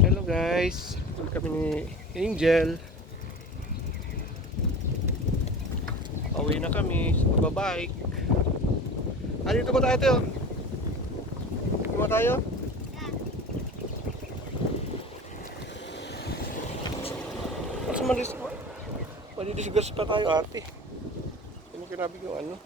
Hello guys, ito kami ni Angel. Pauwi na kami sa pagbabike. Dito ba tayo, Teo? Dito ba tayo? Kasi madidisgas pa tayo, ate. Ano kinabi yung ano?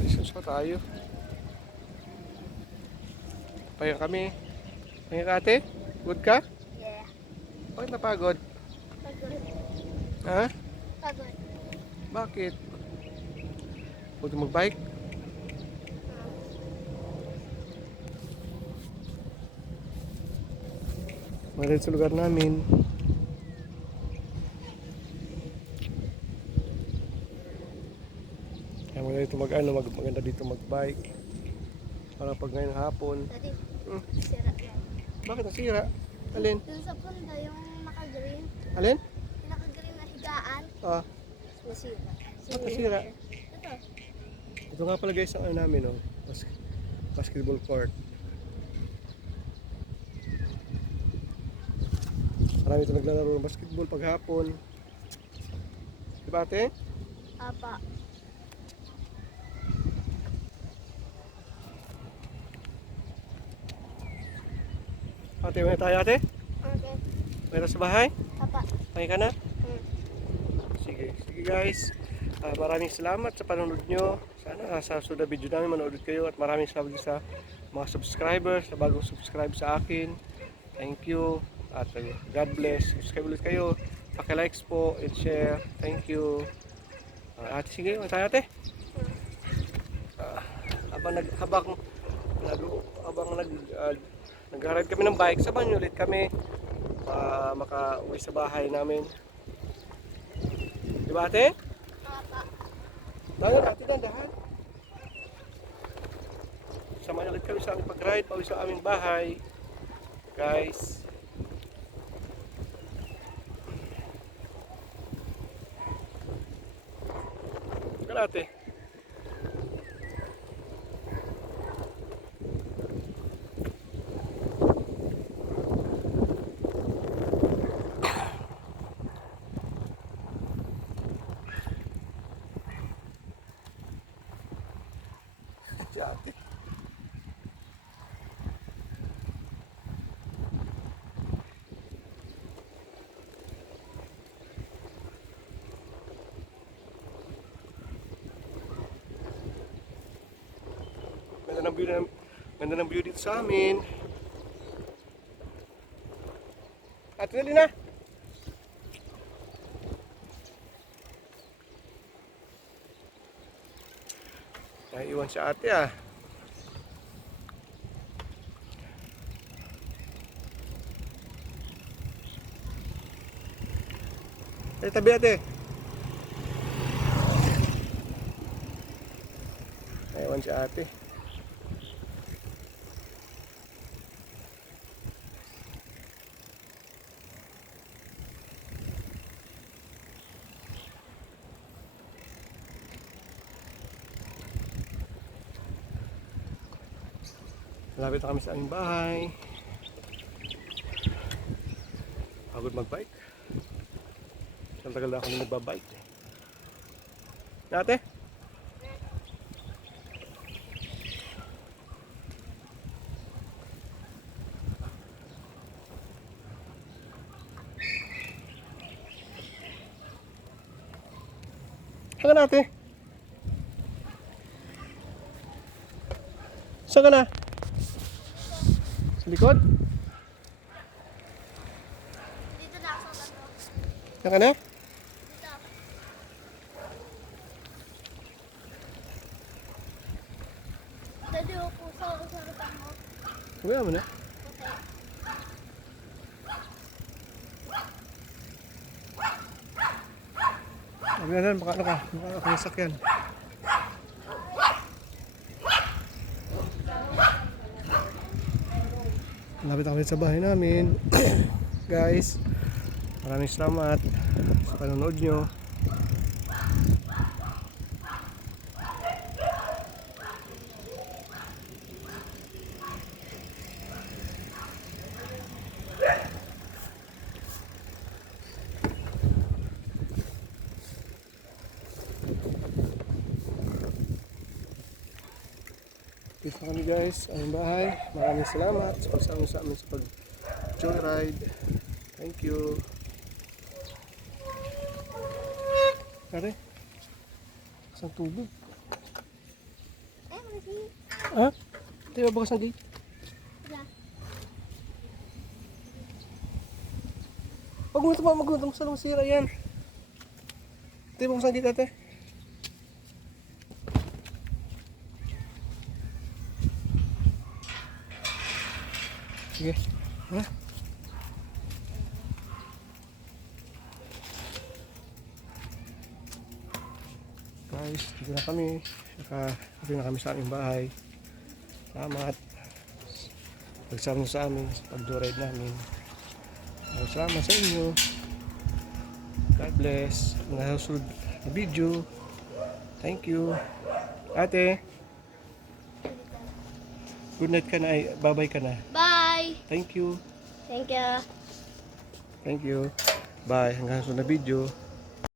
Disgas pa tayo. Pahinga kami. Pahinga ka, ate? Good ka? Yeah. Bakit napagod? Pagod. Ha? Pagod. Bakit? Huwag magbike? Marin sa lugar namin. Kaya maganda dito magbike. Para pag ngayong hapon. Daddy, Hmm. sira yan. Bakit nasira? Alin? Dun sa punta, yung naka-green. Alin? Yung naka-green na higaan. Ah, Masira. ba't nasira? Ito. Ito nga pala guys ang ano namin, oh. Basketball court. Marami ito naglalaro ng basketball paghapon. Diba ate? Apa. Ate, may tayo ate? Okay. May sa bahay? Apa. May ka na? Hmm. Sige, sige guys. Maraming salamat sa panonood nyo. Sana sa susunod na video namin manood kayo at maraming salamat sa mga subscribers, sa bagong subscribe sa akin. Thank you at God bless. Subscribe ulit kayo. Paki-likes po and share. Thank you. Ate, sige, may tayo ate. Habang nag-ride kami ng bike, sabahan nyo ulit kami maka-uwi sa bahay namin. Diba ate? Apa. Dahan ate, dahan. Samahan ulit kami sa aming pag-ride, pauwi sa aming bahay. Guys. Kala ate. Si ate. Ganda ng view dito sa amin. Ate na din na. Naiiwan si ate ah. Ay, tabi ate. Naiiwan si ate. Malapit na kami sa aming bahay. Pagod magbike. Ang tagal na ako nagbabike. Ate? Saan ka na ate? Saan ka na? Sa likod? Dito na ako sa ano. Saan ka na? Dito. Daddy, upo sa harapan mo. Kaya mo na. Okay. Sabi na baka ano ka, baka ako yung sakyan. Malapit ako sa bahay namin. Guys, maraming salamat sa panonood nyo. Dito kami guys, ang bahay. Maraming salamat sa pagsama sa amin sa pag-joyride. Thank you. Pare, isang tubig. Kasi, Ha? Di ba bukas ang gate? wala. Huwag mo sa sira yan. Di ba bukas ang gate ate? Sige. Ha? Guys, dito na kami. Dito na kami sa aming bahay. Salamat. Pagsama sa amin sa pag-joyride namin. Salamat sa inyo. God bless. Mga susunod na video. Thank you. Ate, good night ka na. Ay, bye-bye ka na. Bye! Thank you. Thank you. Thank you. Bye. Hanggang sa susunod na video.